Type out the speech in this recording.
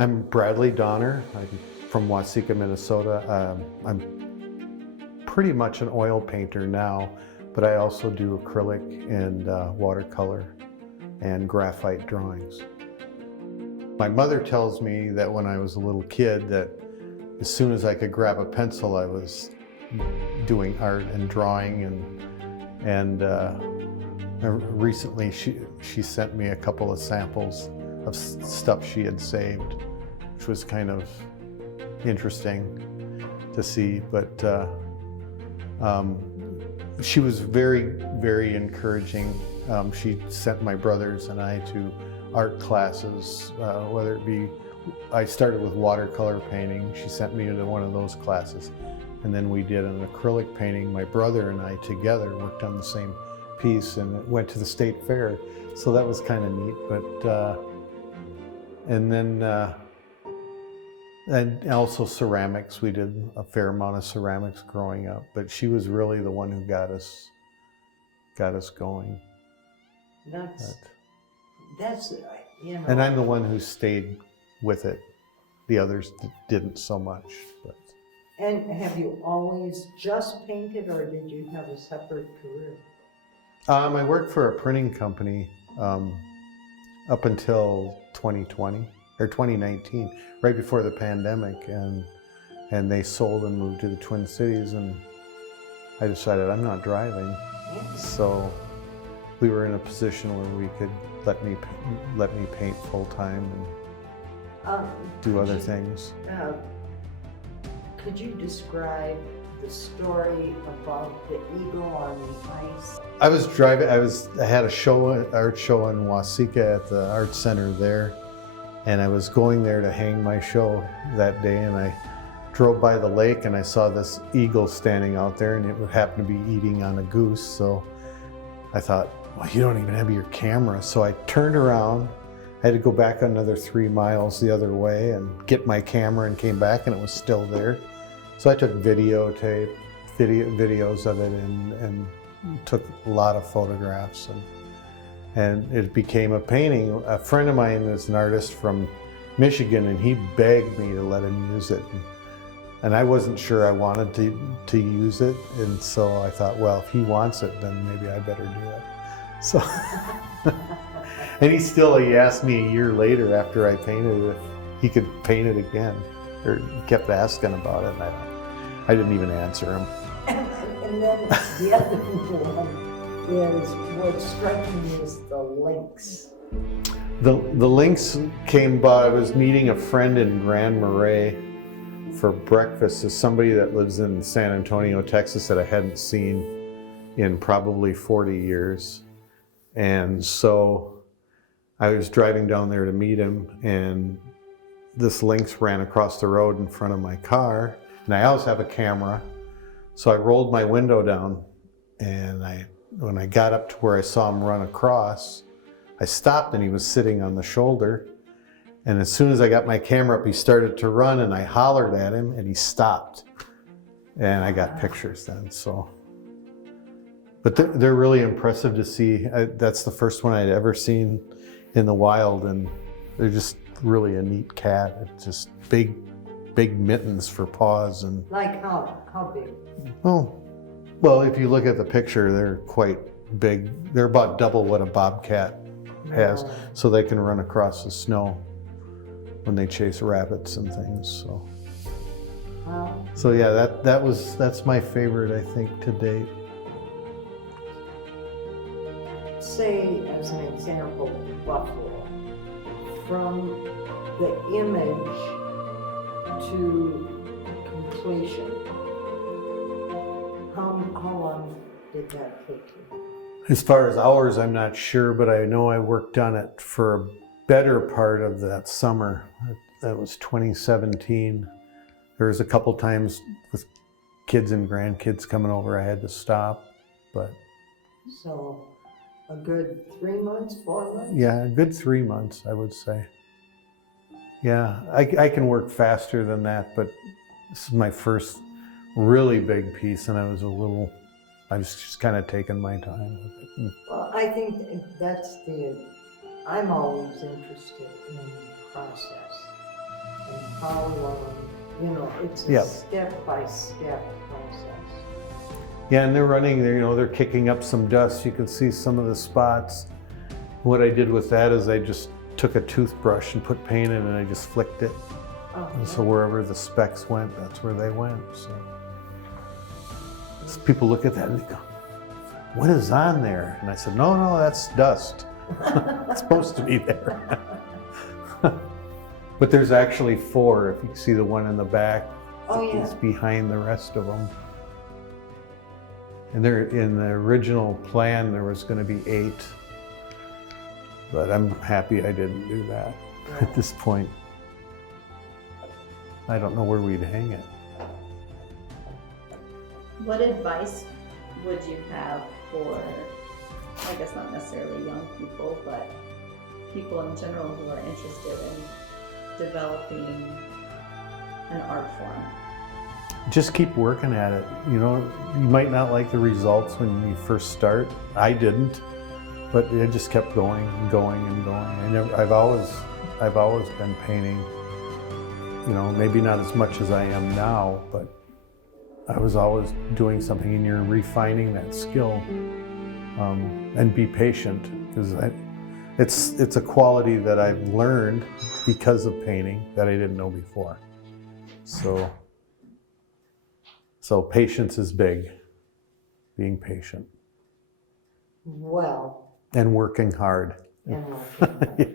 I'm Bradley Donner. I'm from Waseca, Minnesota. I'm pretty much an oil painter now, but I also do acrylic and watercolor and graphite drawings. My mother tells me that when I was a little kid that as soon as I could grab a pencil, I was doing art and drawing, and recently she sent me a couple of samples of stuff she had saved, which was kind of interesting to see. But she was very, very encouraging. She sent my brothers and I to art classes, whether it be, I started with watercolor painting. She sent me into one of those classes. And then we did an acrylic painting. My brother and I together worked on the same piece, and it went to the state fair. So that was kind of neat. But and then and also ceramics. We did a fair amount of ceramics growing up. But she was really the one who got us going. That's you know. And I'm the one who stayed with it. The others didn't so much. But. And have you always just painted, or did you have a separate career? I worked for a printing company up until 2020 or 2019, right before the pandemic, and they sold and moved to the Twin Cities, and I decided I'm not driving, so we were in a position where we could let me paint full time and do other things. Could you describe the story about the eagle on the ice? I was driving. I had a art show in Waseca at the art center there, and I was going there to hang my show that day, and I drove by the lake and I saw this eagle standing out there, and it happened to be eating on a goose. So I thought, well, you don't even have your camera. So I turned around. I had to go back another 3 miles the other way and get my camera, and came back and it was still there. So I took videos of it and took a lot of photographs, and it became a painting. A friend of mine is an artist from Michigan, and he begged me to let him use it. And I wasn't sure I wanted to use it, and so I thought, well, if he wants it, then maybe I better do it. So, and he asked me a year later after I painted it if he could paint it again, or kept asking about it, and I didn't even answer him. And then the other one is, what's striking me is the lynx. The lynx came about. I was meeting a friend in Grand Marais for breakfast. As somebody that lives in San Antonio, Texas, that I hadn't seen in probably 40 years. And so I was driving down there to meet him, and this lynx ran across the road in front of my car. And I always have a camera. So I rolled my window down, and when I got up to where I saw him run across, I stopped, and he was sitting on the shoulder. And as soon as I got my camera up, he started to run, and I hollered at him, and he stopped. And I got pictures then. So, but they're really impressive to see. That's the first one I'd ever seen in the wild, and they're just really a neat cat. It's just big mittens for paws. And like how big? Oh, well, if you look at the picture, they're quite big. They're about double what a bobcat has, so they can run across the snow when they chase rabbits and things. So, Wow. So yeah, that's my favorite, I think, to date. Say, as an example, buffalo. From the image to completion, how long did that take you? As far as hours, I'm not sure, but I know I worked on it for a better part of that summer. That was 2017. There was a couple times with kids and grandkids coming over, I had to stop, but. So a good 3 months, 4 months? Yeah, a good 3 months, I would say. Yeah, I can work faster than that, but this is my first really big piece, and I was just kind of taking my time with it. Well, I think I'm always interested in process. and how, it's a Yep. step-by-step process. Yeah, and they're running there, they're kicking up some dust. You can see some of the spots. What I did with that is I just took a toothbrush and put paint in it and I just flicked it. Oh, And so wherever the specks went, that's where they went. So people look at that and they go, "What is on there?" And I said, no, that's dust. It's supposed to be there. But there's actually 4. If you see the one in the back, Oh, yeah. it's behind the rest of them. And there, in the original plan, there was going to be 8. But I'm happy I didn't do that at this point. I don't know where we'd hang it. What advice would you have for, I guess not necessarily young people, but people in general who are interested in developing an art form? Just keep working at it. You might not like the results when you first start. I didn't, but it just kept going and going and going. I've always been painting. Maybe not as much as I am now, but I was always doing something, and you're refining that skill. And be patient, because it's a quality that I've learned because of painting that I didn't know before. So patience is big, being patient. Well. And working hard. And working hard. Yeah.